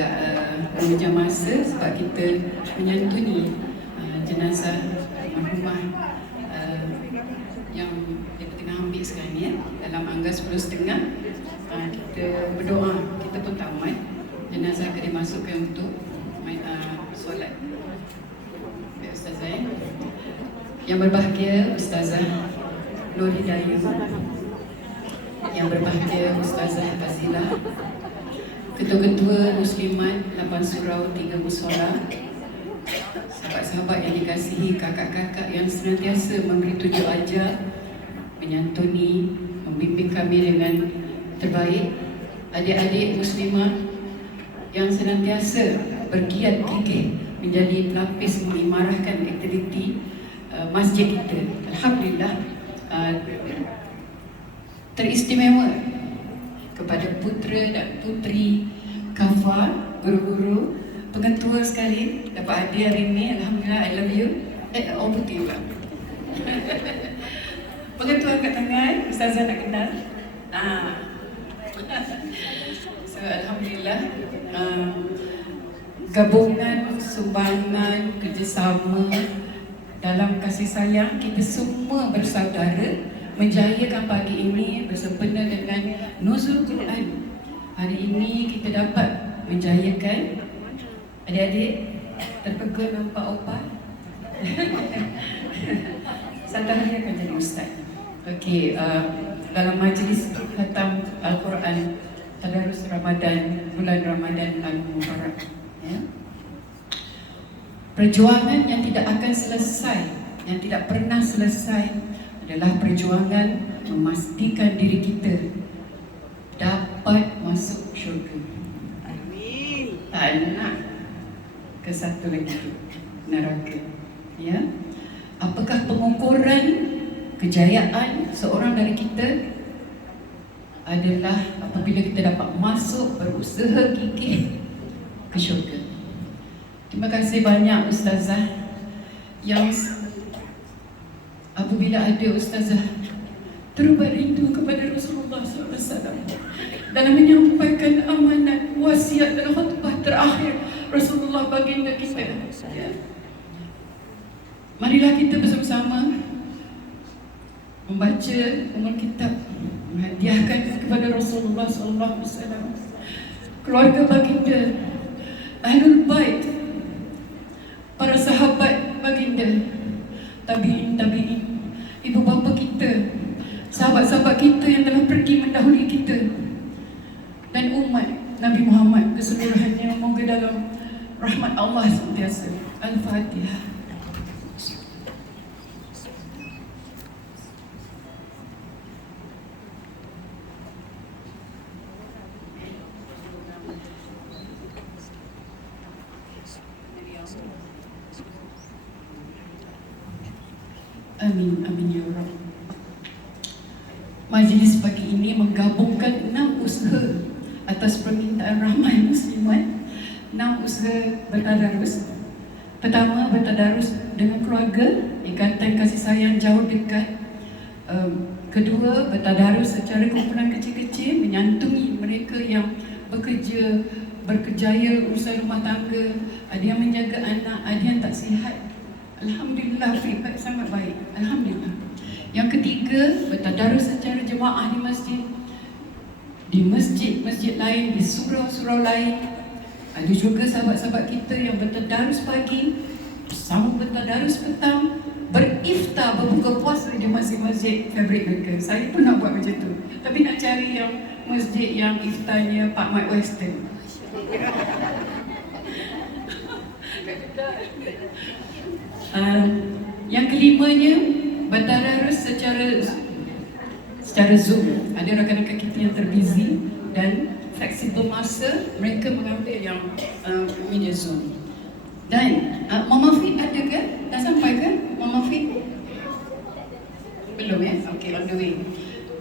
agak uh, masa sebab kita menyantuni uh, jenazah almarhumah uh, yang kita tengah ambil sekarang ni ya, dalam angka 10.30 uh, kita berdoa, kita pun tamat jenazah akan dimasukkan untuk uh, solat. Ya, Ustazah ya. Yang berbahagia Ustazah Nur Hidayah Yang berbahagia Ustazah Azila Ketua-ketua Muslimat 8 Surau 3 Musola Sahabat-sahabat yang dikasihi kakak-kakak yang senantiasa memberi tujuh ajar Menyantuni, membimbing kami dengan terbaik Adik-adik Muslimah yang senantiasa bergiat gigih menjadi pelapis mengimarahkan aktiviti uh, masjid kita. Alhamdulillah uh, teristimewa kepada putera dan putri Kafa, guru-guru, pengetua sekali dapat hadir hari ini. Alhamdulillah, I love you. Eh, oh putih pula. pengetua angkat tangan, Ustazah nak kenal. Ah. So, Alhamdulillah. Uh, gabungan sumbangan kerjasama dalam kasih sayang kita semua bersaudara menjayakan pagi ini bersempena dengan nuzul Quran. Hari ini kita dapat menjayakan adik-adik terpegah nampak opa. Satu hari akan jadi ustaz. Okey, uh, dalam majlis khatam Al-Quran Tadarus Ramadan, bulan Ramadan Al-Mubarak ya. Perjuangan yang tidak akan selesai, yang tidak pernah selesai adalah perjuangan memastikan diri kita dapat masuk syurga. Amin. Tak nak ke satu lagi neraka. Ya. Apakah pengukuran kejayaan seorang dari kita adalah apabila kita dapat masuk berusaha gigih ke syurga. Terima kasih banyak ustazah yang apabila ada ustazah terubat rindu kepada Rasulullah SAW dalam menyampaikan amanat wasiat dan khutbah terakhir Rasulullah baginda kita. Ya. Marilah kita bersama-sama membaca umur kitab menghadiahkan kepada Rasulullah wasallam keluarga baginda ahlul bait para sahabat baginda tabiin tabiin ibu bapa kita sahabat-sahabat kita yang telah pergi mendahului kita dan umat Nabi Muhammad keseluruhannya moga dalam rahmat Allah sentiasa. Al-fatihah Amin, amin ya Rabb. Majlis pagi ini menggabungkan enam usaha atas permintaan ramai muslimat. Enam usaha bertadarus. Pertama, bertadarus dengan keluarga, ikatan kasih sayang jauh dekat. Um, kedua, bertadarus secara kumpulan kecil-kecil, menyantungi mereka yang bekerja, berkejaya urusan rumah tangga, ada yang menjaga anak, ada yang tak sihat, Alhamdulillah feedback sangat baik. Alhamdulillah. Yang ketiga, bertadarus secara jemaah di masjid. Di masjid-masjid lain, di surau-surau lain. Ada juga sahabat-sahabat kita yang bertadarus pagi, bersama bertadarus petang, beriftar berbuka puasa di masjid-masjid favorit mereka. Saya pun nak buat macam tu. Tapi nak cari yang masjid yang iftarnya Pak Mike Western. Uh, yang kelimanya bertadarus secara secara Zoom. Ada rakan-rakan kita yang terbusy dan fleksibel masa mereka mengambil yang uh, media Zoom. Dan uh, Mama Fit ada ke? Dah sampai ke Mama Fit? Belum ya? Okay, on the way.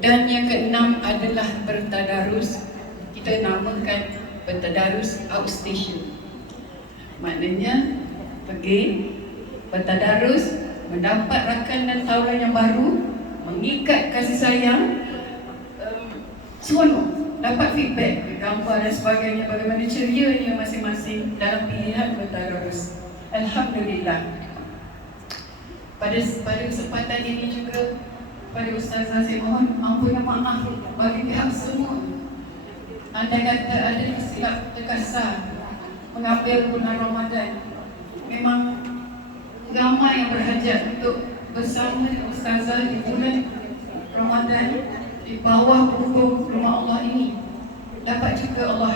Dan yang keenam adalah bertadarus. Kita namakan bertadarus outstation. Maknanya pergi bertadarus, mendapat rakan dan taulan yang baru, mengikat kasih sayang, um, seronok. dapat feedback gambar dan sebagainya bagaimana cerianya masing-masing dalam pilihan bertadarus. Alhamdulillah. Pada pada kesempatan ini juga pada Ustazah saya mohon ampunkan maaf bagi pihak semua. Anda kata ada silap terkasar mengambil bulan Ramadan. Memang ramai yang berhajat untuk bersama Ustazah di bulan Ramadan di bawah punggung rumah Allah ini. Dapat juga Allah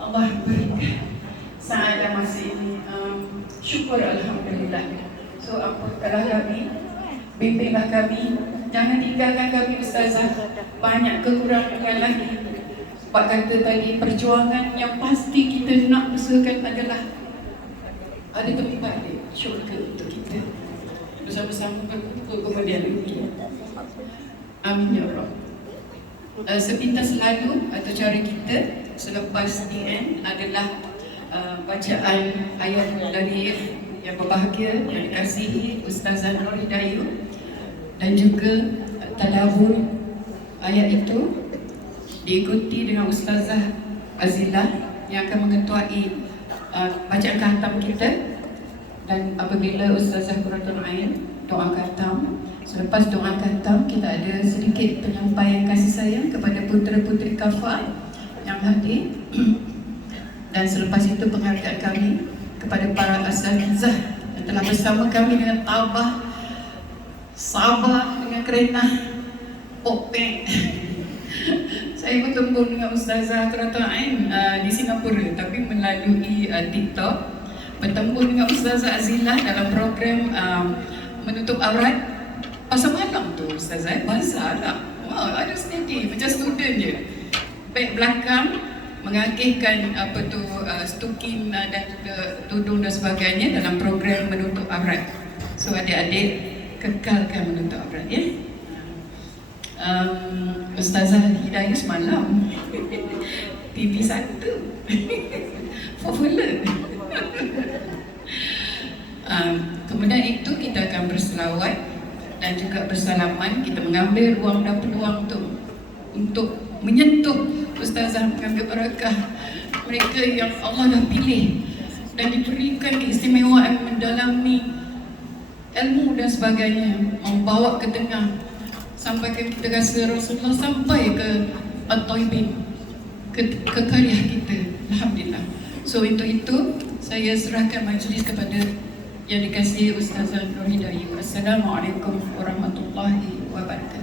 Allah berikan saat dan masa ini. Um, syukur Alhamdulillah. So ampunkanlah kami bimbinglah kami jangan tinggalkan kami Ustazah. Banyak kekurangan lagi. Sebab kata tadi perjuangan yang pasti kita nak usahakan adalah ada tempat di syurga untuk kita bersama-sama berkumpul kemudian ini Amin ya Allah. Uh, sepintas lalu atau cara kita selepas DN adalah uh, bacaan ayat dari yang berbahagia yang dikasihi Ustazah Nur Hidayu dan juga uh, tadabur ayat itu diikuti dengan Ustazah Azilah yang akan mengetuai uh, bacaan khatam kita dan apabila Ustazah Quratul Ain doa khatam Selepas doa khatam, kita ada sedikit penyampaian kasih sayang kepada putera-puteri kafah yang hadir. Dan selepas itu penghargaan kami kepada para asatizah yang telah bersama kami dengan tabah, sabar dengan kerenah, popeng. Saya bertemu dengan Ustazah Kerata Ain uh, di Singapura tapi melalui uh, TikTok. Bertemu dengan Ustazah Azilah dalam program uh, menutup aurat. Pasal malam tu Ustazah, bazar lah. Wow, ada sendiri, macam student je. Baik belakang Mengagihkan apa tu uh, Stukin uh, dan juga tudung dan sebagainya Dalam program menutup aurat. So adik-adik kekalkan menutup aurat ya um, Ustazah Hidayah semalam TV satu Popular um, Kemudian itu kita akan berselawat dan juga bersalaman. Kita mengambil ruang dan peluang tu untuk menyentuh ustazah mengambil barakah mereka yang Allah dah pilih dan diberikan keistimewaan mendalami ilmu dan sebagainya membawa ke tengah sampai ke rasa Rasulullah sampai ke At-Taibin ke, ke karya kita Alhamdulillah so untuk itu saya serahkan majlis kepada yang dikasihi Ustazah Nur Hidayah. Assalamualaikum warahmatullahi wabarakatuh.